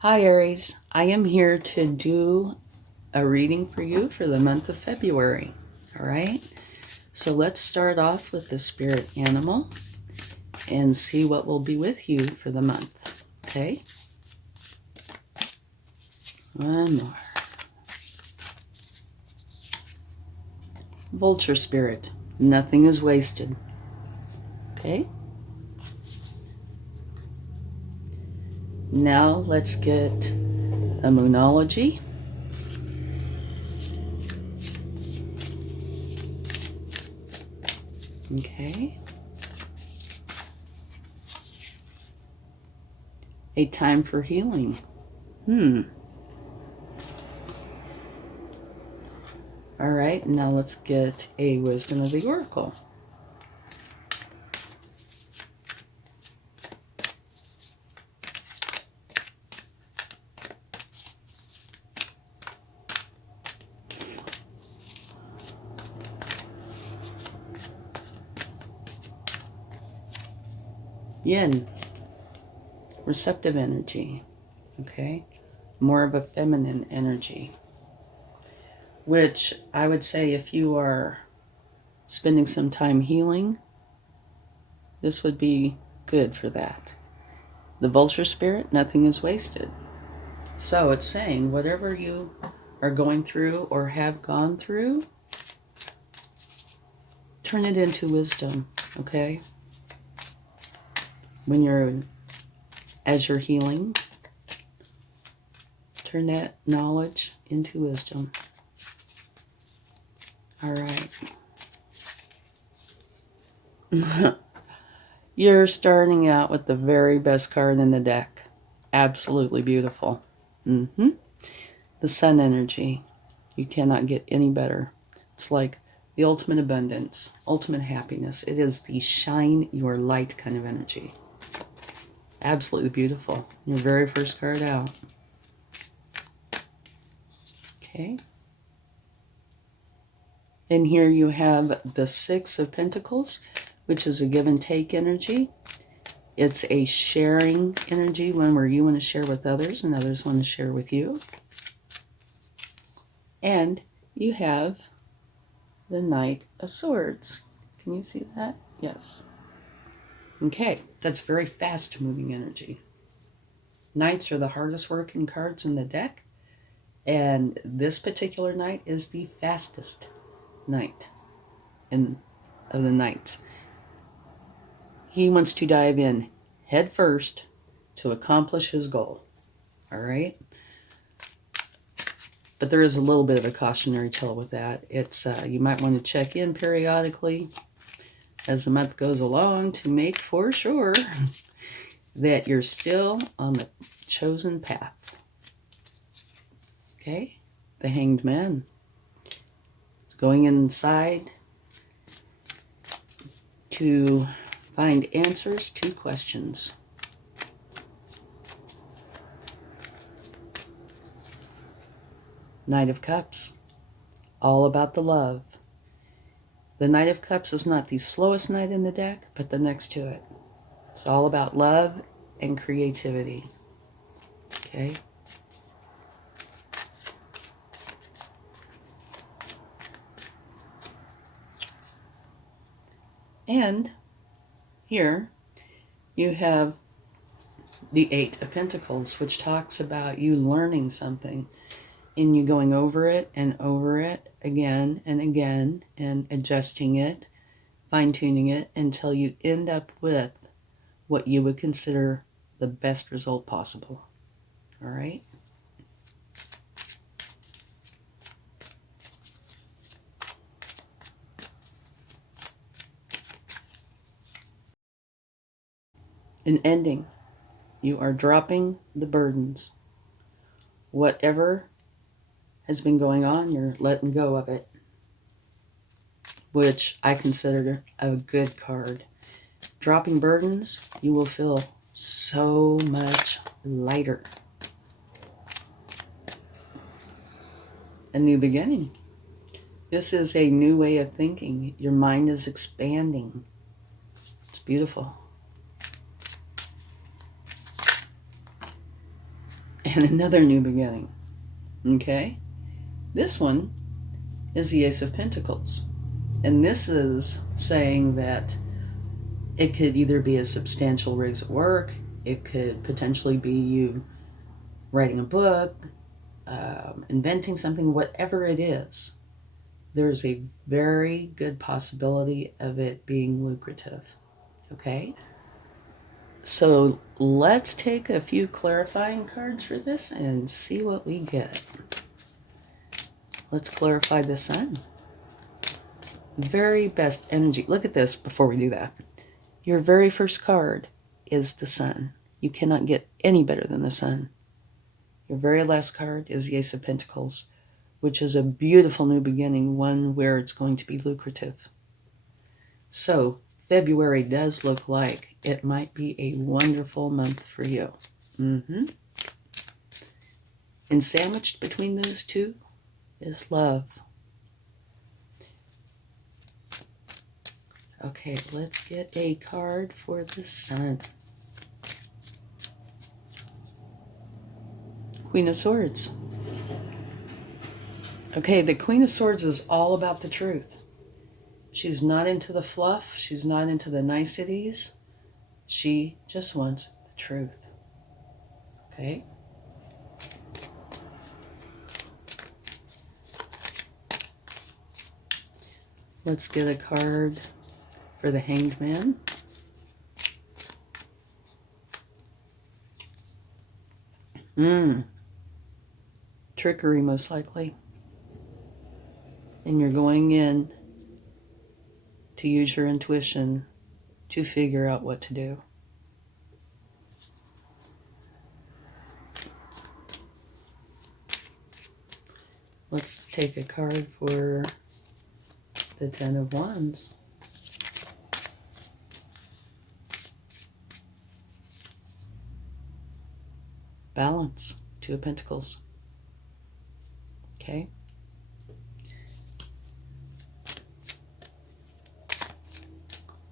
Hi, Aries. I am here to do a reading for you for the month of February. All right. So let's start off with the spirit animal and see what will be with you for the month. Okay. One more. Vulture spirit. Nothing is wasted. Okay. Now let's get a moonology. Okay. A time for healing. All right. Now let's get a wisdom of the oracle. Yin. Receptive energy. Okay. More of a feminine energy, which I would say if you are spending some time healing, this would be good for that. The vulture spirit, nothing is wasted. So it's saying whatever you are going through or have gone through, turn it into wisdom, okay? As you're healing, turn that knowledge into wisdom. All right. You're starting out with the very best card in the deck. Absolutely beautiful. The sun energy. You cannot get any better. It's like the ultimate abundance, ultimate happiness. It is the shine your light kind of energy. Absolutely beautiful. Your very first card out. Okay. And here you have the Six of Pentacles, which is a give and take energy. It's a sharing energy, one where you want to share with others and others want to share with you. And you have the Knight of Swords. Can you see that? Yes. Okay, that's very fast moving energy. Knights are the hardest working cards in the deck, and this particular knight is the fastest knight of the knights. He wants to dive in head first to accomplish his goal. All right? But there is a little bit of a cautionary tale with that. It's you might want to check in periodically as the month goes along to make for sure that you're still on the chosen path. Okay? The Hanged Man. It's going inside to find answers to questions. Knight of Cups. All about the love. The Knight of Cups is not the slowest knight in the deck, but the next to it. It's all about love and creativity. Okay? And here you have the Eight of Pentacles, which talks about you learning something and you going over it again and again and adjusting it, fine-tuning it until you end up with what you would consider the best result possible. All right? An ending. You are dropping the burdens. Whatever has been going on, you're letting go of it, which I consider a good card. Dropping burdens, you will feel so much lighter. A new beginning. This is a new way of thinking. Your mind is expanding. It's beautiful. and another new beginning. Okay? This one is the Ace of Pentacles. And this is saying that it could either be a substantial raise at work, it could potentially be you writing a book, inventing something, whatever it is. There's a very good possibility of it being lucrative. Okay? So let's take a few clarifying cards for this and see what we get. Let's clarify the sun. Very best energy. Look at this before we do that. Your very first card is the sun. You cannot get any better than the sun. Your very last card is the Ace of Pentacles, which is a beautiful new beginning, one where it's going to be lucrative. So February does look like it might be a wonderful month for you. And sandwiched between those two is love. Okay, let's get a card for the sun. Queen of Swords. Okay, the Queen of Swords is all about the truth. She's not into the fluff. She's not into the niceties. She just wants the truth. Okay? Let's get a card for the Hanged Man. Trickery, most likely. And you're going in to use your intuition to figure out what to do. Let's take a card for the Ten of Wands. Balance, Two of Pentacles. Okay.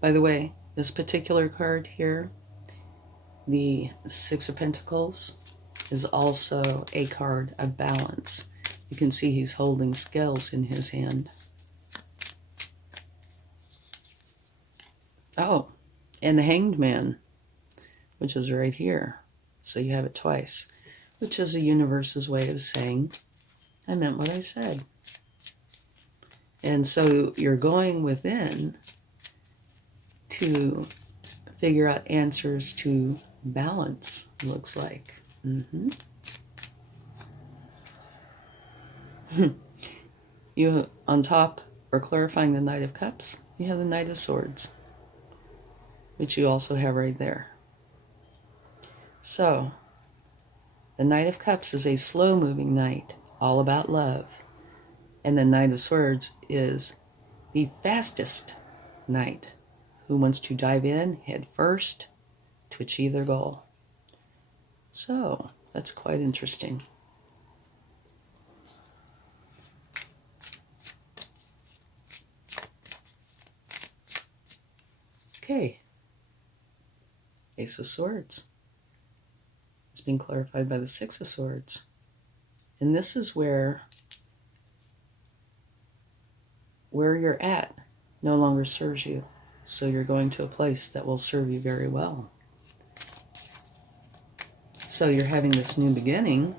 By the way, this particular card here, the Six of Pentacles, is also a card of balance. You can see he's holding scales in his hand. Oh, and the Hanged Man, which is right here. So you have it twice, which is the universe's way of saying, I meant what I said. And so you're going within to figure out answers to balance, looks like. You, on top, are clarifying the Knight of Cups. You have the Knight of Swords, which you also have right there. So, the Knight of Cups is a slow-moving knight, all about love. And the Knight of Swords is the fastest knight who wants to dive in head first to achieve their goal. So, that's quite interesting. Okay. Ace of Swords. It's being clarified by the Six of Swords. And this is where you're at no longer serves you. So you're going to a place that will serve you very well. So you're having this new beginning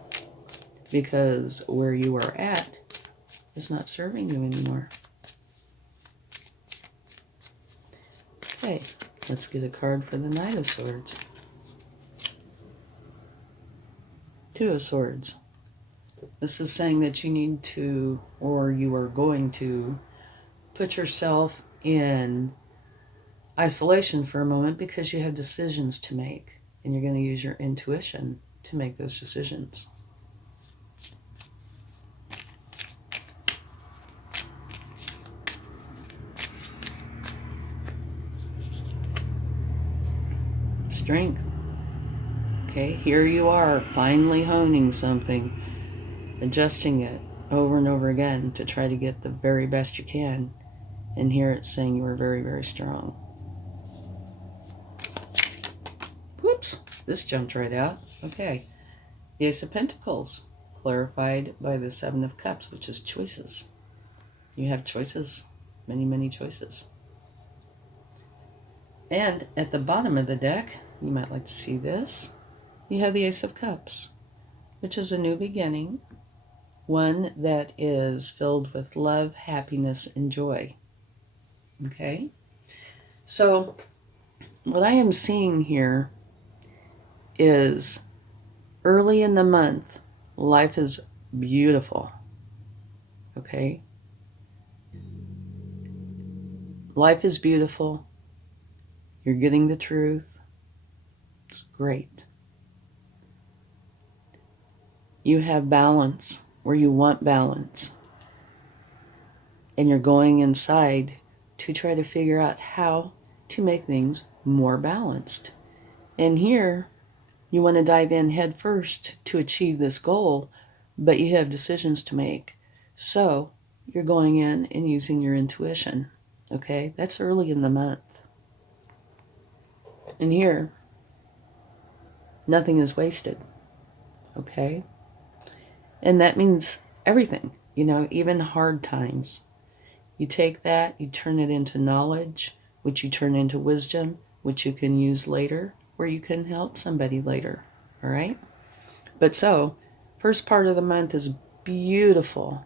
because where you are at is not serving you anymore. Okay, let's get a card for the Knight of Swords. Two of Swords. This is saying that you need to, or you are going to, put yourself in isolation for a moment because you have decisions to make, and you're going to use your intuition to make those decisions. Strength. Okay, here you are, finally honing something, adjusting it over and over again to try to get the very best you can. And here it's saying you are very, very strong. Whoops, this jumped right out. Okay, The Ace of Pentacles, clarified by the Seven of Cups, which is choices. You have choices, many, many choices. And at the bottom of the deck, you might like to see this, you have the Ace of Cups, which is a new beginning, one that is filled with love, happiness, and joy. Okay? So, what I am seeing here is early in the month, life is beautiful. Okay? Life is beautiful. You're getting the truth. It's great. You have balance where you want balance. And you're going inside to try to figure out how to make things more balanced. And here, you want to dive in head first to achieve this goal, but you have decisions to make. So, you're going in and using your intuition. Okay? That's early in the month. And here, nothing is wasted. Okay? And that means everything, even hard times. You take that, you turn it into knowledge, which you turn into wisdom, which you can use later, or you can help somebody later. All right? But so, first part of the month is beautiful.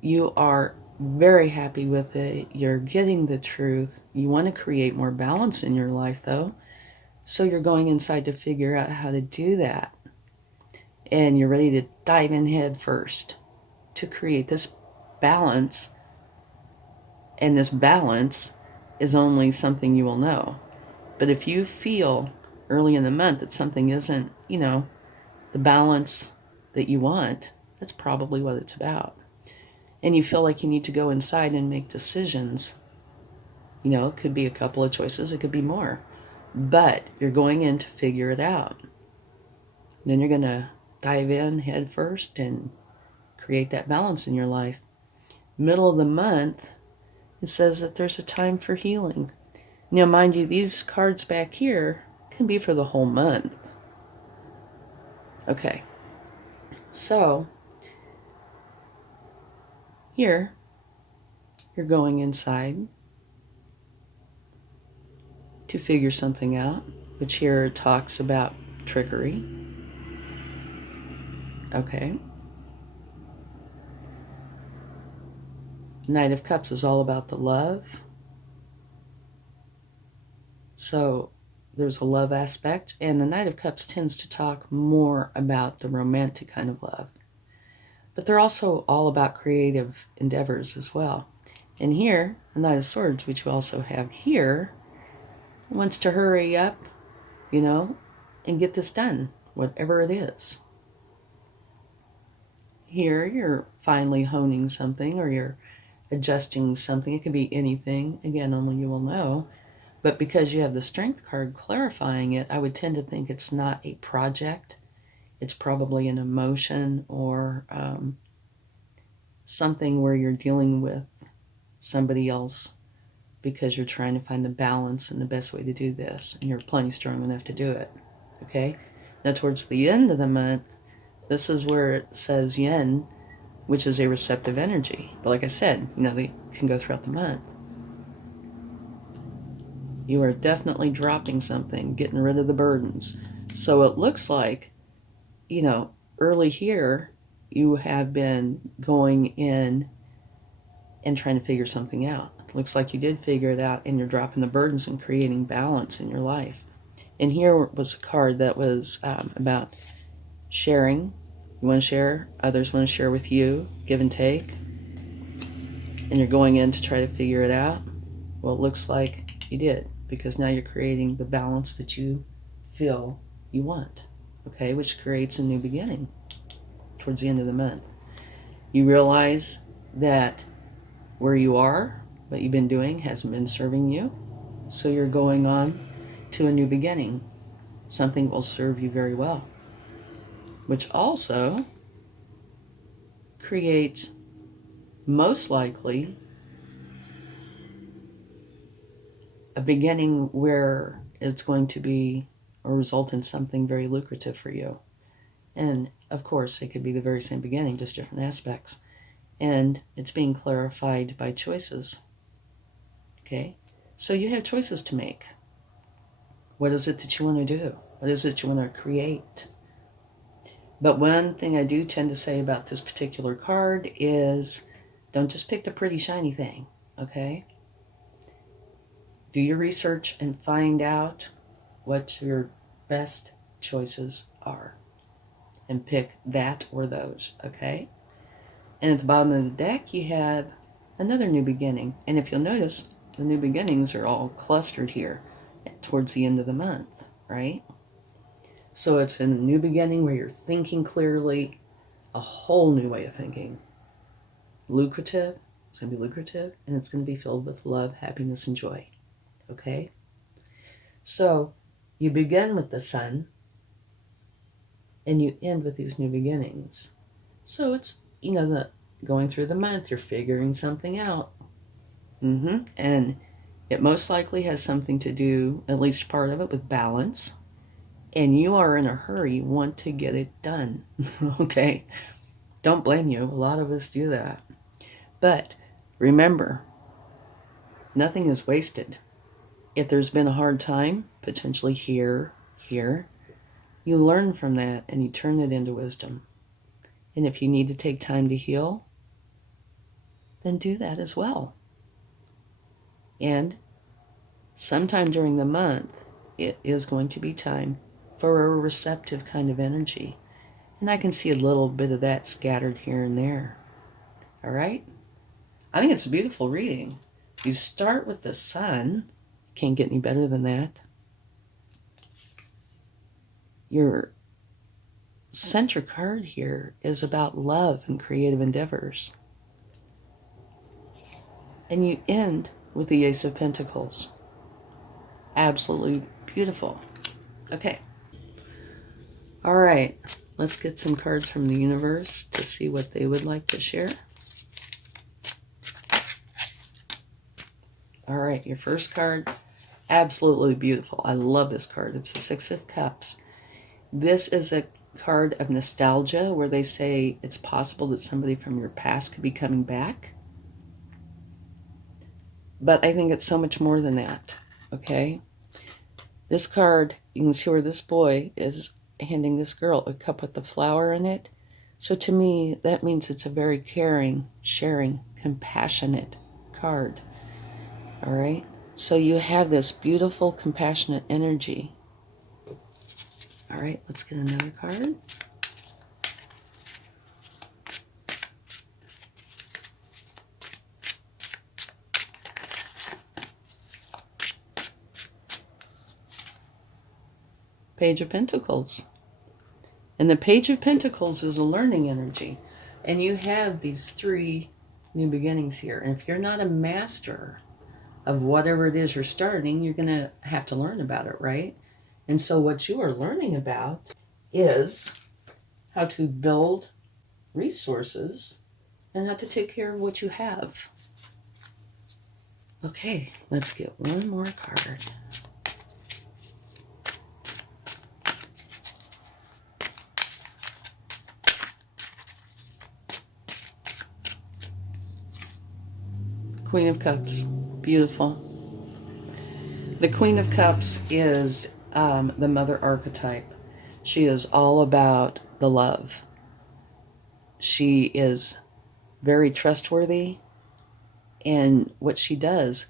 You are very happy with it. You're getting the truth. You want to create more balance in your life, though. So you're going inside to figure out how to do that. And you're ready to dive in head first to create this balance. And this balance is only something you will know. But if you feel early in the month that something isn't, the balance that you want, that's probably what it's about. And you feel like you need to go inside and make decisions. It could be a couple of choices, it could be more. But you're going in to figure it out. Then you're going to dive in head first and create that balance in your life. Middle of the month, it says that there's a time for healing. Now, mind you, these cards back here can be for the whole month. Okay. So, here, you're going inside to figure something out, which here talks about trickery. Okay. Knight of Cups is all about the love. So there's a love aspect, and the Knight of Cups tends to talk more about the romantic kind of love. But they're also all about creative endeavors as well. And here, the Knight of Swords, which we also have here, wants to hurry up, and get this done, whatever it is. Here, you're finally honing something, or you're adjusting something. It could be anything. Again, only you will know. But because you have the Strength card clarifying it, I would tend to think it's not a project. It's probably an emotion or something where you're dealing with somebody else because you're trying to find the balance and the best way to do this, and you're plenty strong enough to do it. Okay? Now, towards the end of the month, this is where it says yin, which is a receptive energy. But like I said, they can go throughout the month. You are definitely dropping something, getting rid of the burdens. So it looks like, early here, you have been going in and trying to figure something out. It looks like you did figure it out, and you're dropping the burdens and creating balance in your life. And here was a card that was about sharing. You want to share, others want to share with you, give and take. And you're going in to try to figure it out. Well, it looks like you did, because now you're creating the balance that you feel you want, okay, which creates a new beginning towards the end of the month. You realize that where you are, what you've been doing hasn't been serving you, so you're going on to a new beginning. Something will serve you very well, which also creates, most likely, a beginning where it's going to be or result in something very lucrative for you. And of course, it could be the very same beginning, just different aspects. And it's being clarified by choices. Okay? So you have choices to make. What is it that you want to do? What is it you want to create? But one thing I do tend to say about this particular card is don't just pick the pretty shiny thing, okay? Do your research and find out what your best choices are. And pick that or those, okay? And at the bottom of the deck, you have another new beginning. And if you'll notice, the new beginnings are all clustered here towards the end of the month, right? So it's a new beginning where you're thinking clearly, a whole new way of thinking. Lucrative, it's going to be lucrative, and it's going to be filled with love, happiness, and joy, okay? So you begin with the sun, and you end with these new beginnings. So it's, going through the month, you're figuring something out. And it most likely has something to do, at least part of it, with balance. And you are in a hurry, you want to get it done, okay? Don't blame you. A lot of us do that. But remember, nothing is wasted. If there's been a hard time, potentially here, you learn from that and you turn it into wisdom. And if you need to take time to heal, then do that as well. And sometime during the month, it is going to be time for a receptive kind of energy. And I can see a little bit of that scattered here and there. All right? I think it's a beautiful reading. You start with the sun. Can't get any better than that. Your center card here is about love and creative endeavors. And you end with the Ace of Pentacles. Absolutely beautiful. Okay. All right. Let's get some cards from the universe to see what they would like to share. All right. Your first card, absolutely beautiful. I love this card. It's the Six of Cups. This is a card of nostalgia where they say it's possible that somebody from your past could be coming back. But I think it's so much more than that, okay? This card, you can see where this boy is handing this girl a cup with the flower in it. So to me, that means it's a very caring, sharing, compassionate card, all right? So you have this beautiful, compassionate energy. All right, let's get another card. Page of Pentacles. And the Page of Pentacles is a learning energy. And you have these three new beginnings here. And if you're not a master of whatever it is you're starting, you're going to have to learn about it, right? And so what you are learning about is how to build resources and how to take care of what you have. Okay, let's get one more card. Queen of Cups. Beautiful. The Queen of Cups is the mother archetype. She is all about the love. She is very trustworthy. And what she does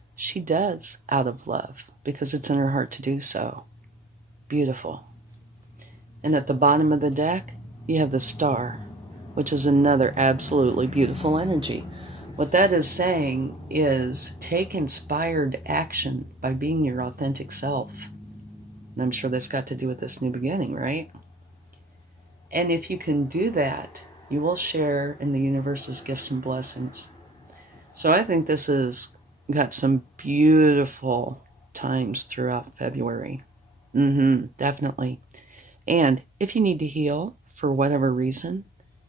out of love because it's in her heart to do so. Beautiful. And at the bottom of the deck, you have the Star, which is another absolutely beautiful energy. What that is saying is take inspired action by being your authentic self. And I'm sure that's got to do with this new beginning, right? And if you can do that, you will share in the universe's gifts and blessings. So I think this has got some beautiful times throughout February. Definitely. And if you need to heal for whatever reason,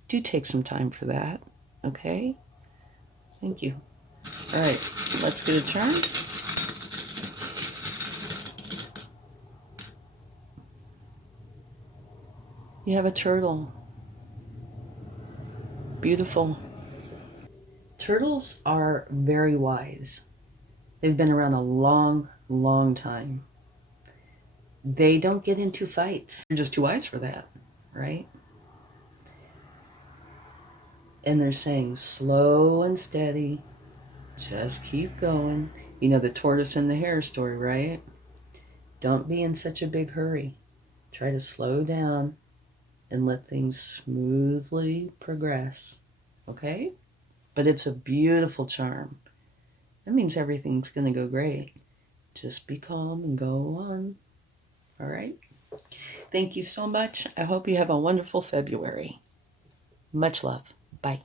do take some time for that. Okay? Thank you. All right, let's get a turn. You have a turtle. Beautiful. Turtles are very wise. They've been around a long, long time. They don't get into fights. They're just too wise for that, right? And they're saying slow and steady. Just keep going. You know the tortoise and the hare story, right? Don't be in such a big hurry. Try to slow down and let things smoothly progress. Okay? But it's a beautiful charm. That means everything's going to go great. Just be calm and go on. All right? Thank you so much. I hope you have a wonderful February. Much love. Bye.